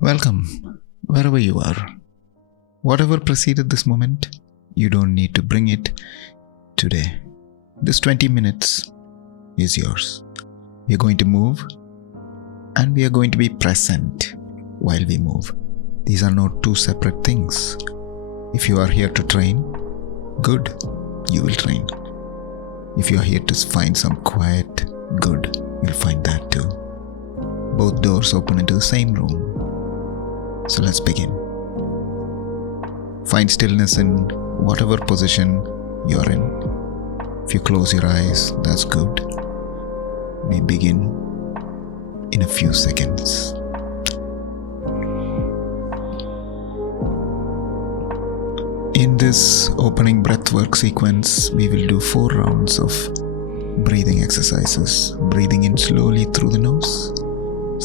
Welcome, wherever you are. Whatever preceded this moment, you don't need to bring it today. This 20 minutes is yours. We are going to move and we are going to be present while we move. These are not two separate things. If you are here to train, good, you will train. If you are here to find some quiet, good, you'll find that too. Both doors open into the same room. So let's begin. Find stillness in whatever position you're in. If you close your eyes, that's good. We begin in a few seconds. In this opening breathwork sequence, we will do 4 rounds of breathing exercises. Breathing in slowly through the nose.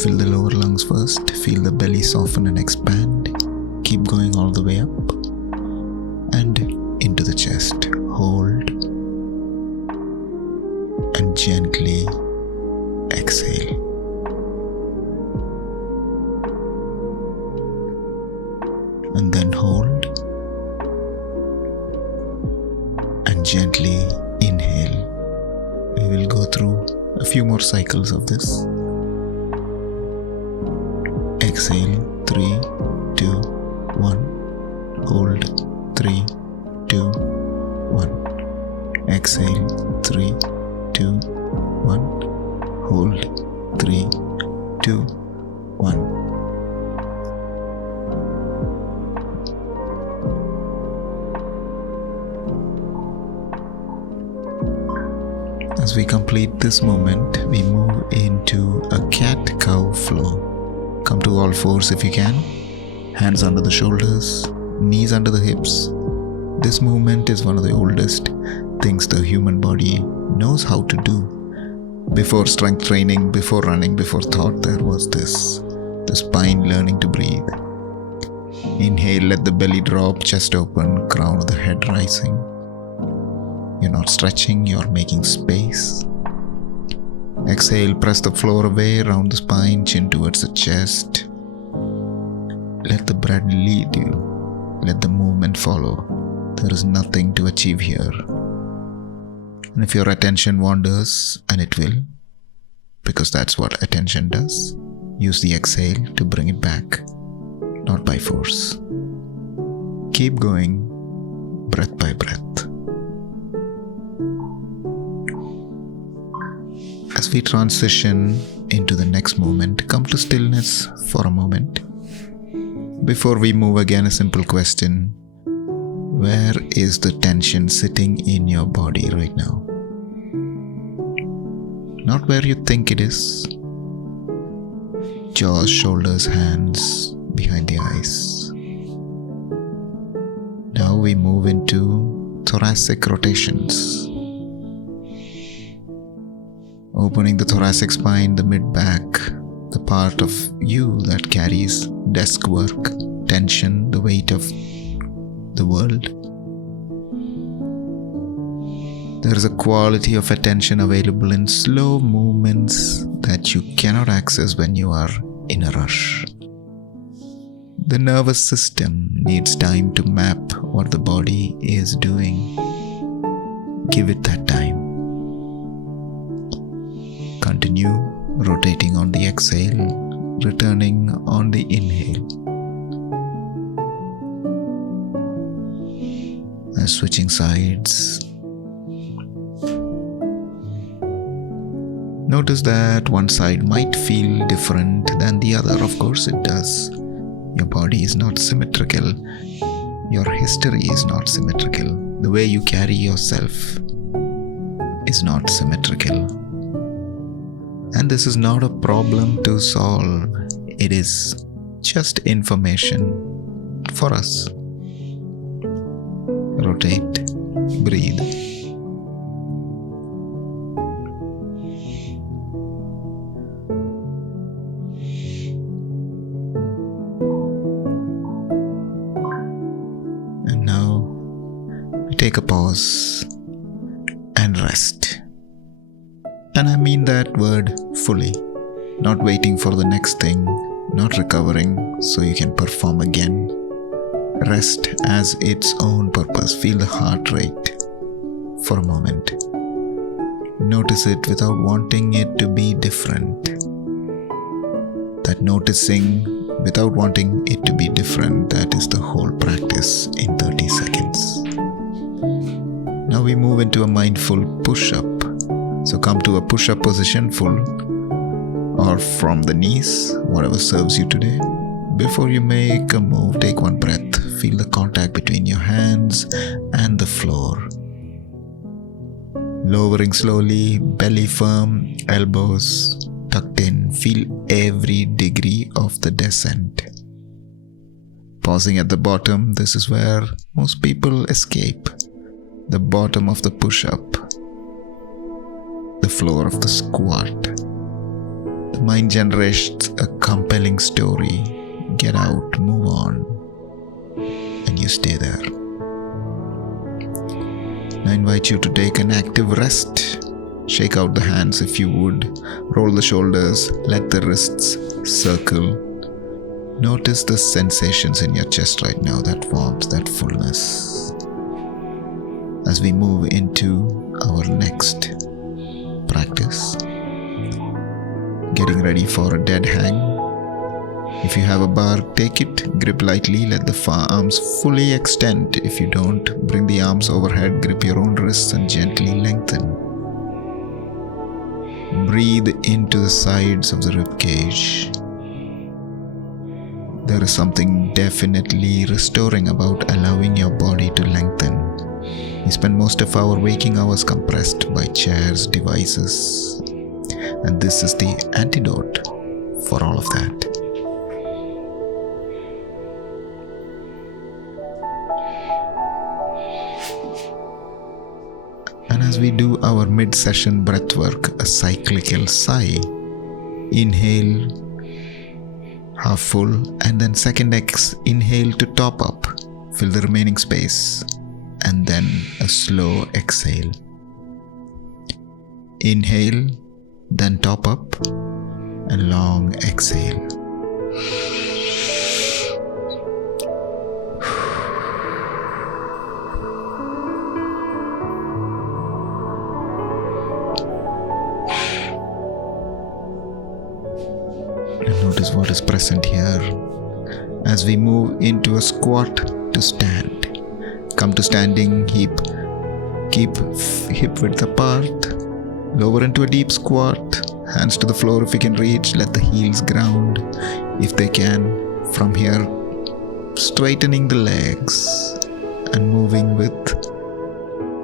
Fill the lower lungs first. Feel the belly soften and expand. Keep going all the way up and into the chest. Hold and gently exhale. And then hold and gently inhale. We will go through a few more cycles of this. Exhale, 3, 2, 1. Hold, 3, 2, 1. Exhale, 3, 2, 1. Hold, 3, 2, 1. As we complete this moment, we move into a cat-cow flow. Come to all fours if you can. Hands under the shoulders, knees under the hips. This movement is one of the oldest things the human body knows how to do. Before strength training, before running, before thought, there was this. The spine learning to breathe. Inhale, let the belly drop, chest open, crown of the head rising. You're not stretching, you're making space. Exhale, press the floor away, round the spine, chin towards the chest. Let the breath lead you. Let the movement follow. There is nothing to achieve here. And if your attention wanders, and it will, because that's what attention does, use the exhale to bring it back, not by force. Keep going, breath by breath. As we transition into the next moment, come to stillness for a moment. Before we move again, a simple question. Where is the tension sitting in your body right now? Not where you think it is. Jaws, shoulders, hands, behind the eyes. Now we move into thoracic rotations. Opening the thoracic spine, the mid-back, the part of you that carries desk work, tension, the weight of the world. There is a quality of attention available in slow movements that you cannot access when you are in a rush. The nervous system needs time to map what the body is doing. Give it that time. Continue rotating on the exhale, returning on the inhale. And switching sides. Notice that one side might feel different than the other. Of course it does. Your body is not symmetrical. Your history is not symmetrical. The way you carry yourself is not symmetrical. And this is not a problem to solve. It is just information for us. Rotate, breathe. And now we take a pause and rest. And I mean that word fully, not waiting for the next thing, not recovering so you can perform again. Rest as its own purpose. Feel the heart rate for a moment. Notice it without wanting it to be different. That noticing without wanting it to be different, that is the whole practice in 30 seconds. Now we move into a mindful push-up. So come to a push-up position, full or from the knees, whatever serves you today. Before you make a move, take one breath. Feel the contact between your hands and the floor. Lowering slowly, belly firm, elbows tucked in. Feel every degree of the descent. Pausing at the bottom, this is where most people escape. The bottom of the push-up, the floor of the squat. The mind generates a compelling story. Get out, move on, and you stay there. I invite you to take an active rest. Shake out the hands if you would. Roll the shoulders. Let the wrists circle. Notice the sensations in your chest right now, that warmth, that fullness. As we move into our next practice, getting ready for a dead hang. If you have a bar, take it, grip lightly, let the forearms fully extend. If you don't, bring the arms overhead, grip your own wrists and gently lengthen. Breathe into the sides of the rib cage. There is something definitely restoring about allowing your body to lengthen. We spend most of our waking hours compressed by chairs, devices, and this is the antidote for all of that. And as we do our mid-session breathwork, a cyclical sigh. Inhale, half full, and then second inhale to top up. Fill the remaining space, and then a slow exhale. Inhale, then top up, a long exhale. And notice what is present here. As we move into a squat to stand, come to standing, keep hip width apart, lower into a deep squat, hands to the floor if you can reach, let the heels ground if they can. From here, straightening the legs and moving with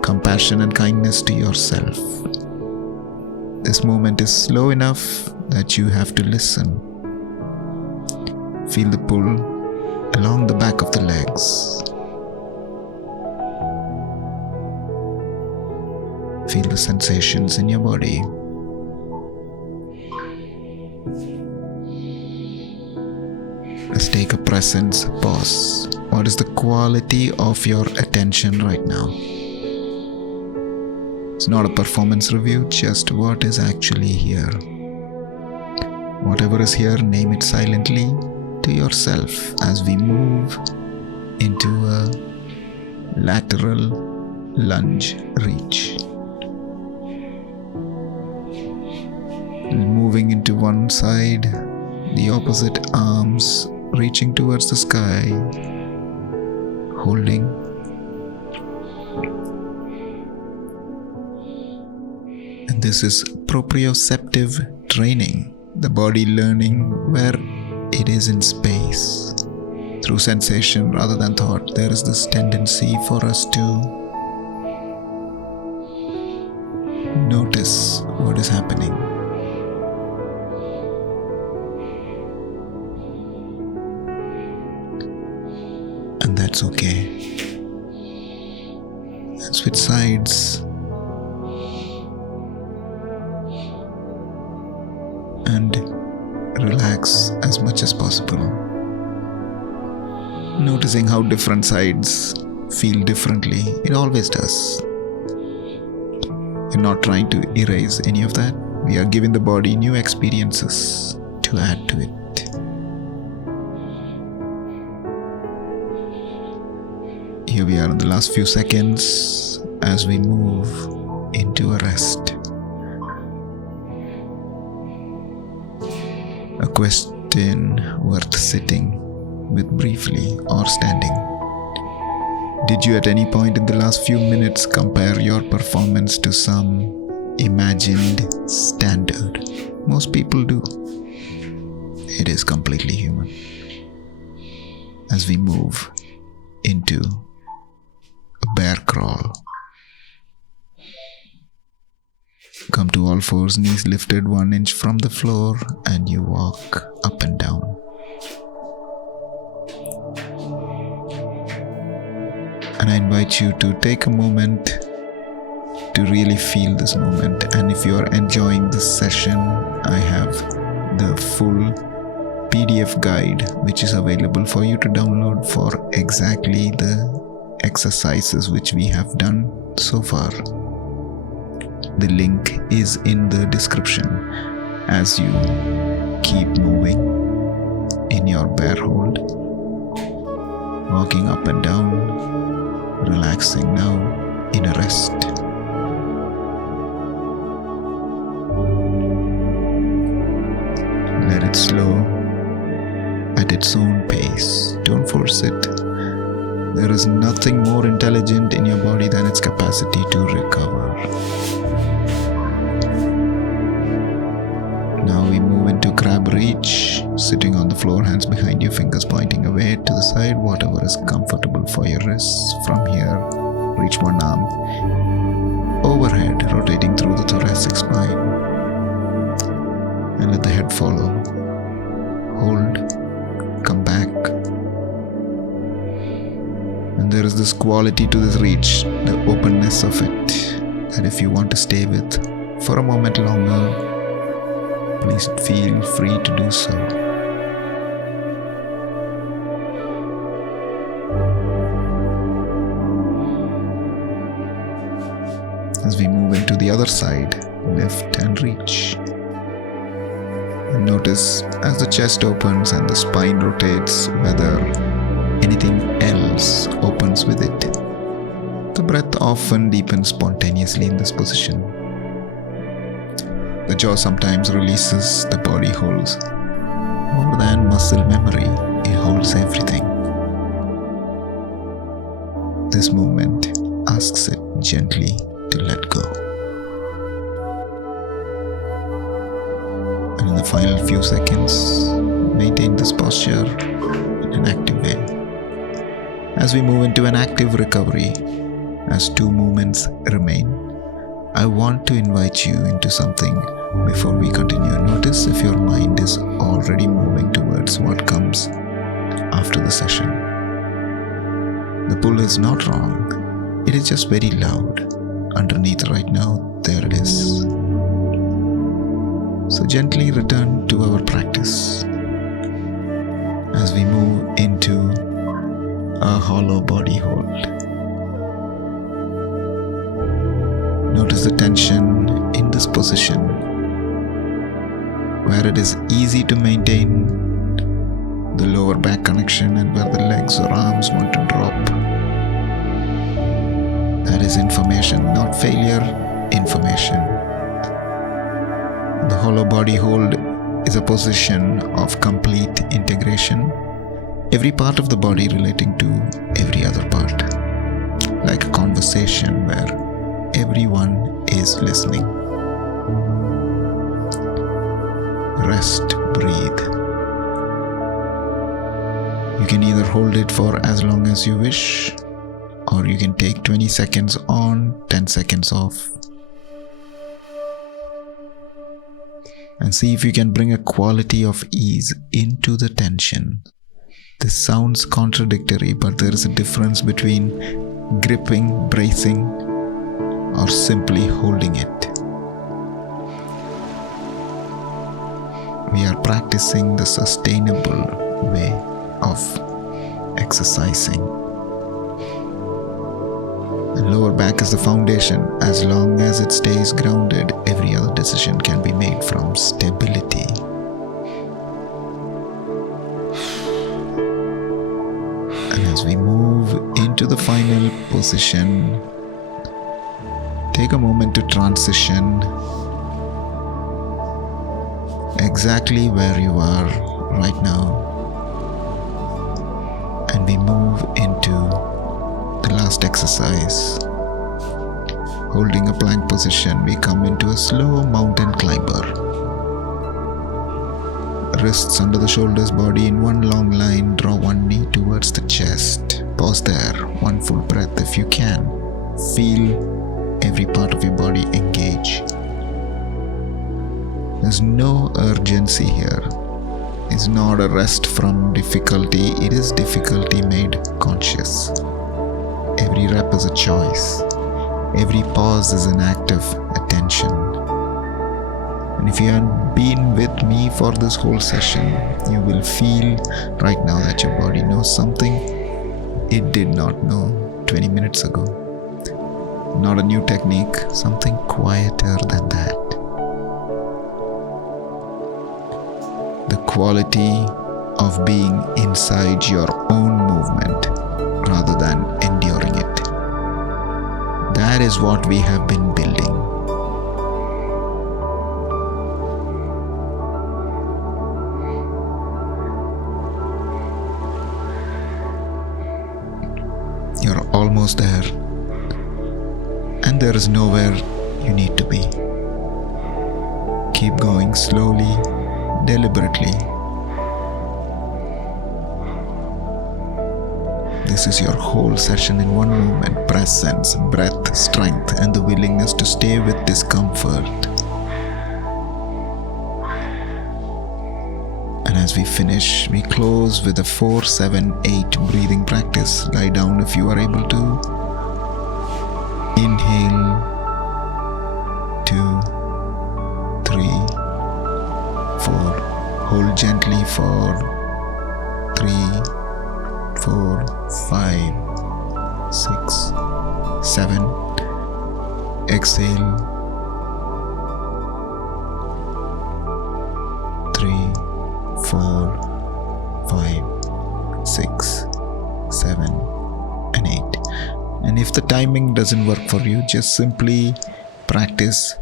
compassion and kindness to yourself. This movement is slow enough that you have to listen. Feel the pull along the back of the legs. Feel the sensations in your body. Let's take a presence pause. What is the quality of your attention right now? It's not a performance review, just what is actually here. Whatever is here, name it silently to yourself as we move into a lateral lunge reach. Moving into one side, the opposite arms reaching towards the sky, holding. And this is proprioceptive training, the body learning where it is in space. Through sensation rather than thought, there is this tendency for us to notice what is happening. And that's okay. And switch sides. And relax as much as possible. Noticing how different sides feel differently. It always does. We're not trying to erase any of that. We are giving the body new experiences to add to it. Here we are in the last few seconds as we move into a rest. A question worth sitting with briefly or standing. Did you at any point in the last few minutes compare your performance to some imagined standard? Most people do. It is completely human. As we move into a bear crawl, come to all fours, knees lifted 1 inch from the floor, and you walk up and down. And I invite you to take a moment to really feel this moment. And if you are enjoying this session, I have the full PDF guide which is available for you to download for exactly the exercises which we have done so far. The link is in the description. As you keep moving in your bear hold, walking up and down, relaxing now in a rest. Let it slow at its own pace. Don't force it. There is nothing more intelligent in your body than its capacity to recover. Now we move into crab reach, sitting on the floor, hands behind you, fingers pointing away to the side, whatever is comfortable for your wrists. From here, reach one arm overhead, rotating through the thoracic spine, and let the head follow. Hold, come back. And there is this quality to this reach, the openness of it, that if you want to stay with for a moment longer, please feel free to do so. As we move into the other side, lift and reach. And notice as the chest opens and the spine rotates, whether anything else opens with it. The breath often deepens spontaneously in this position. The jaw sometimes releases, the body holds. More than muscle memory, it holds everything. This movement asks it gently to let go. And in the final few seconds, maintain this posture in an active way. As we move into an active recovery, as 2 movements remain, I want to invite you into something before we continue. Notice if your mind is already moving towards what comes after the session. The pull is not wrong, it is just very loud. Underneath right now, there it is. So gently return to our practice as we move into a hollow body hold. Notice the tension in this position, where it is easy to maintain the lower back connection and where the legs or arms want to drop. That is information, not failure, information. The hollow body hold is a position of complete integration. Every part of the body relating to every other part. Like a conversation where everyone is listening. Rest, breathe. You can either hold it for as long as you wish, or you can take 20 seconds on, 10 seconds off. And see if you can bring a quality of ease into the tension. This sounds contradictory, but there is a difference between gripping, bracing, or simply holding it. We are practicing the sustainable way of exercising. The lower back is the foundation. As long as it stays grounded, every other decision can be made from stability. And As we move into the final position, take a moment to transition exactly where you are right now, and we move into the last exercise. Holding a plank position, we come into a slow mountain climber. Wrists under the shoulders, body in one long line, draw one knee towards the chest. Pause there, one full breath if you can. Feel every part of your body engage. There's no urgency here. It's not a rest from difficulty, it is difficulty made conscious. Every rep is a choice. Every pause is an act of attention. And if you have been with me for this whole session, you will feel right now that your body knows something it did not know 20 minutes ago. Not a new technique, something quieter than that. The quality of being inside your own movement rather than enduring it. That is what we have been building. You're almost there, and there is nowhere you need to be. Keep going slowly, deliberately. This is your whole session in one movement: presence, breath, strength, and the willingness to stay with discomfort. And as we finish, we close with a 4-7-8 breathing practice. Lie down if you are able to. Inhale, 2, 3, 4. Hold gently for 3, 4, 5, 6, 7. Exhale. 3, 4, 5, 6, 7, and 8. And if the timing doesn't work for you, just simply practice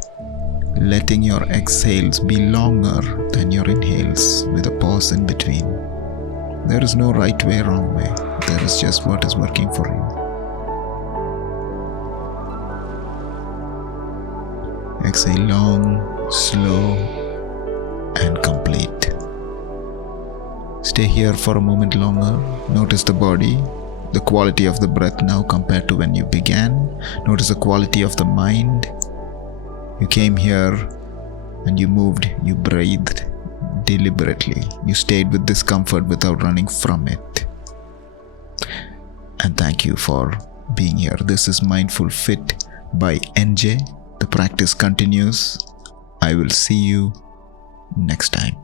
letting your exhales be longer than your inhales with a pause in between. There is no right way, wrong way. There is just what is working for you. Exhale long, slow, and complete. Stay here for a moment longer. Notice the body, the quality of the breath now compared to when you began. Notice the quality of the mind. You came here and you moved, you breathed deliberately. You stayed with discomfort without running from it. And thank you for being here. This is Mindful Fit by NJ. The practice continues. I will see you next time.